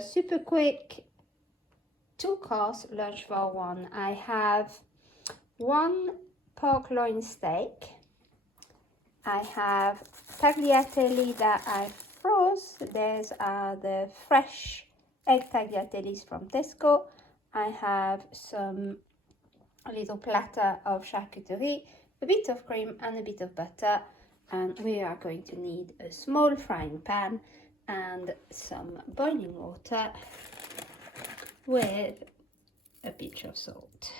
super quick 2-course lunch for one. I have one pork loin steak. I have tagliatelle that I froze. There's the fresh egg tagliatelles from Tesco. I have some little platter of charcuterie, a bit of cream and a bit of butter, and we are going to need a small frying pan and some boiling water with a pinch of salt.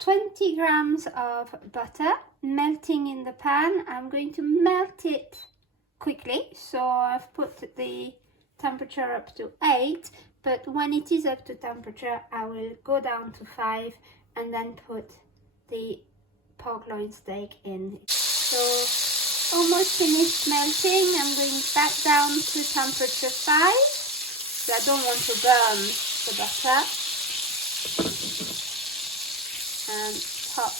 20 grams of butter melting in the pan. I'm going to melt it quickly, so I've put the temperature up to 8, but when it is up to temperature I will go down to 5 and then put the pork loin steak in. So almost finished melting. I'm going back down to temperature 5, so I don't want to burn the butter, and top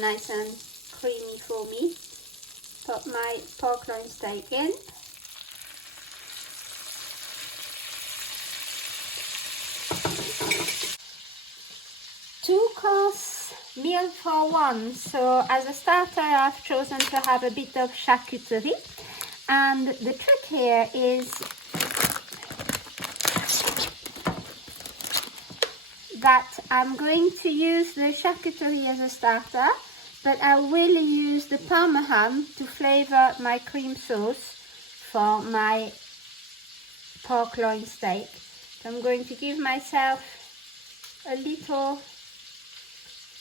nice and creamy for me. Put my pork loin steak in. Two-course meal for one. So as a starter I've chosen to have a bit of charcuterie, and the trick here is that I'm going to use the charcuterie as a starter, but I will use the parmesan to flavor my cream sauce for my pork loin steak. So I'm going to give myself a little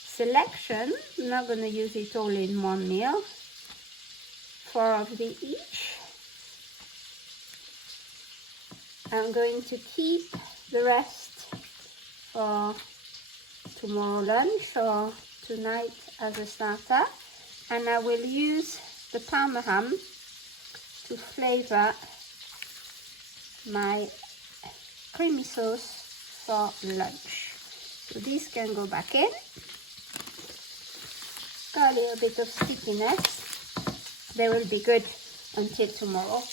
selection. I'm not going to use it all in one meal. 4 of the each. I'm going to keep the rest for tomorrow lunch or tonight as a starter, and I will use the parmesan to flavor my creamy sauce for lunch. So these can go back in. Got a little bit of stickiness. They will be good until tomorrow.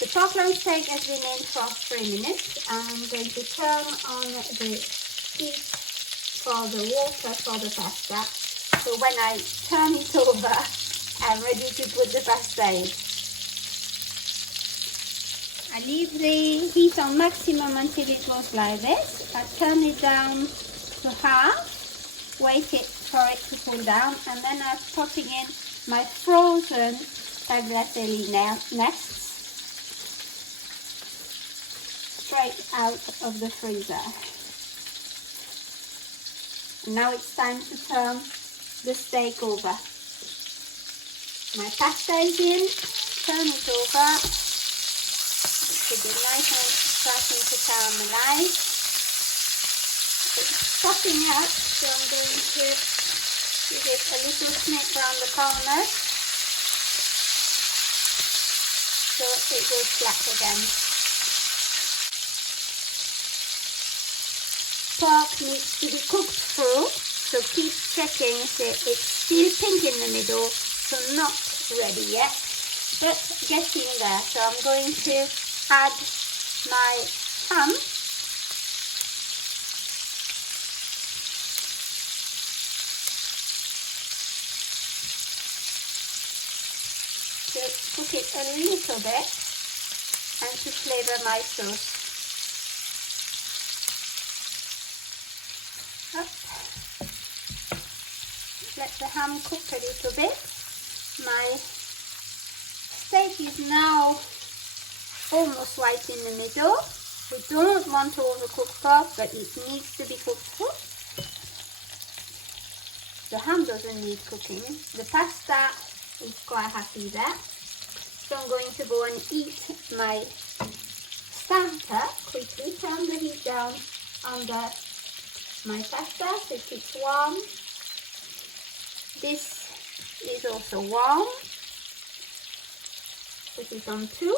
The pork loin steak has been in for 3 minutes. I'm going to turn on the heat for the water for the pasta. So when I turn it over, I'm ready to put the pasta in. I leave the heat on maximum until it goes like this. I turn it down to half, wait it for it to cool down, and then I'm popping in my frozen tagliatelle nests straight out of the freezer. Now it's time to turn the steak over. My pasta is in, turn it over. It should be nice and starting to caramelize. It's popping up, so I'm going to give it a little snip around the corners so it goes flat again. Pork needs to be cooked through, so keep checking if it's still pink in the middle, so not ready yet, but getting there. So I'm going to add my ham. To cook it a little bit and to flavor my sauce. Up. Let the ham cook a little bit. My steak is now almost white in the middle. We don't want to overcook pork, but it needs to be cooked through. The ham doesn't need cooking. The pasta is quite happy there. So I'm going to go and eat my starter quickly. Turn the heat down on my pasta so it keeps warm. This is also warm. Put it on 2.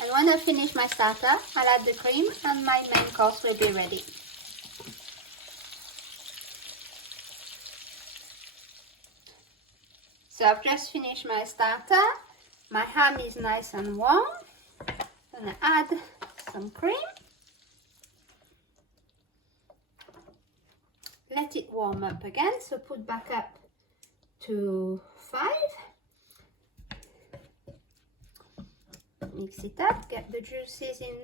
And when I finish my starter, I'll add the cream and my main course will be ready. So I've just finished my starter. My ham is nice and warm. I'm going to add some cream. Let it warm up again, so put back up to 5. Mix it up, get the juices in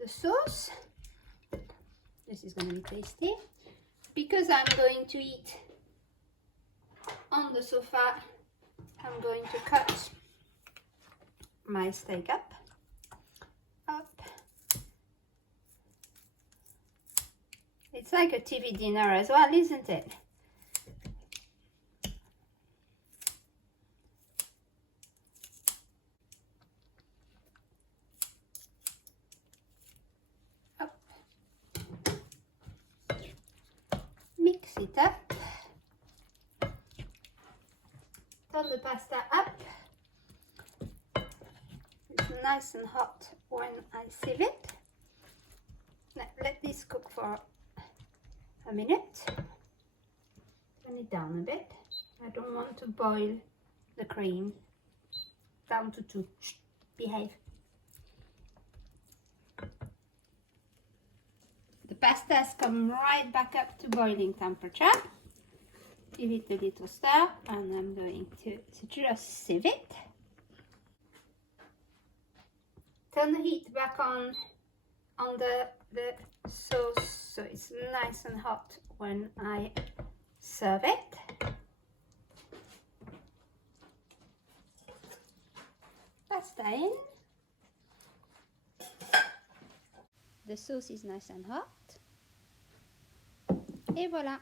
the sauce. This is going to be tasty. Because I'm going to eat on the sofa, I'm going to cut my steak up. It's like a TV dinner as well, isn't it? Up. Mix it up. Turn the pasta up. It's nice and hot when I sieve it. Now let this cook for a minute. Turn it down a bit. I don't want to boil the cream. Down to 2. Shh, behave. The pasta has come right back up to boiling temperature. Give it a little stir and I'm going to just sieve it. Turn the heat back on the sauce so it's nice and hot when I serve it. Pasta in. The sauce is nice and hot. Et voilà!